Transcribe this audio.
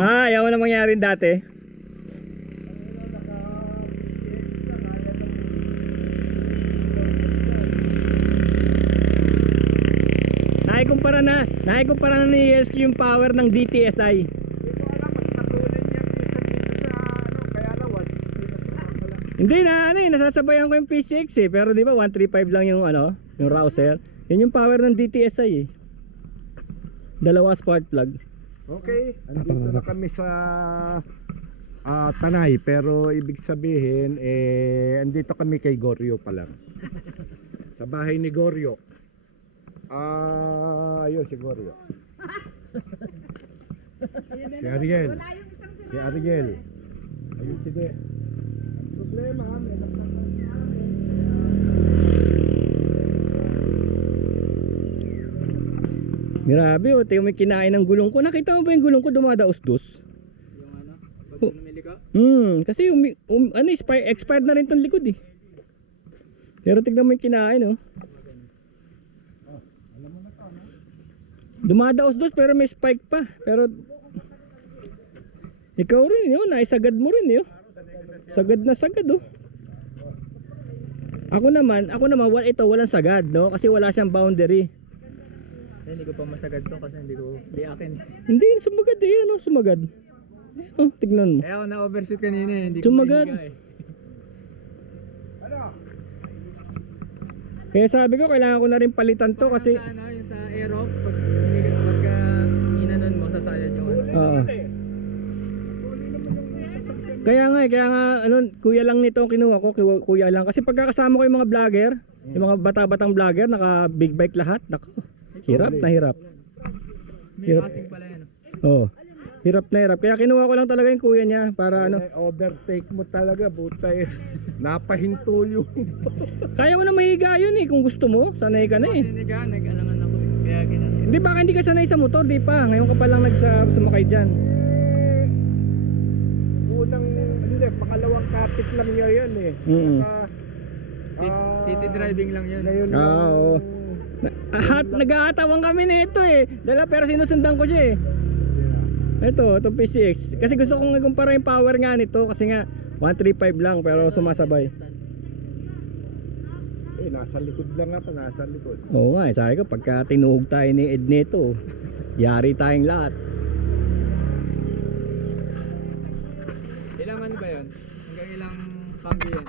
Ayaw mo na mangyari dati. Nakikumpara na ni ESQ yung power ng DTSI. Hindi ko alam, mas matulan niya isa dito sa ano, kaya lawas. Hindi na ano eh, nasasabayan ko yung P6 eh. Pero di ba 135 lang yung ano, yung Rouser. Yun yung power ng DTSI eh. Dalawa spark plug. Okay, andito na kami sa Tanay, pero ibig sabihin andito kami kay Goryo pa lang. Sa bahay ni Goryo. Ayun si Goryo. Si Ariel. Si Ariel. Ayun si De. Ang problema, may nagpapalala si Ariel. Grabe oh, tayo may kinain ng gulong ko. Nakita mo ba yung gulong ko dumadaos-dos? Yung ano, pag lumili ka? Kasi ano, expired na rin tong likod eh. Pero tignan mo yung kinain oh. Dumadaos-dos pero may spike pa. Pero ikaw rin yun, naisagad mo rin yun. Sagad na sagad oh. Ako naman ito walang sagad no, kasi wala siyang boundary. Hindi ko pa masagad to kasi hindi akin. Hindi, sumagad eh, ano, sumagad. Oh, tignan mo. Eh ako na-overshoot kanina eh, hindi Sumagad. ko mahihiga eh. Kaya sabi ko, kailangan ko na rin palitan to kasi Sa ano, yung sa Aerox, pag inanon mo, sasayad yung ano. oo. Kaya nga, ano, kuya lang nito ang kinuha ko, kuya lang. Kasi pagkakasama ko yung mga vlogger, yung mga bata-batang vlogger, naka big bike lahat, nako. Hirap na hirap. May passing pala yan. Oh. Hirap na hirap. Kaya kinuha ko lang talaga yung kuya niya para ano. Overtake mo talaga, butay. Napahinto yung Kaya mo na mahiga yun eh kung gusto mo. Sanay ka na eh. Naniga, nag-alangan ako eh. Kaya ginano. Hindi, baka hindi ka sanay sa motor, di pa. Ngayon ka pa lang sumakay dyan. hindi, pangalawang kapit lang niya yan eh. City driving lang yun. Ngayon Oo. Nag-aatawang kami nito eh. Pero sinusundan ko siya eh. Ito, itong P6. Kasi gusto kong ikumpara yung power nga nito. Kasi nga 135 lang pero sumasabay. Nasa likod lang ako, nasa likod. Oo nga, sabi ko pagka tinuhog tayo ni Ed nito, yari tayong lahat. Ilang ano ba yun? Hanggang ilang cambio yun?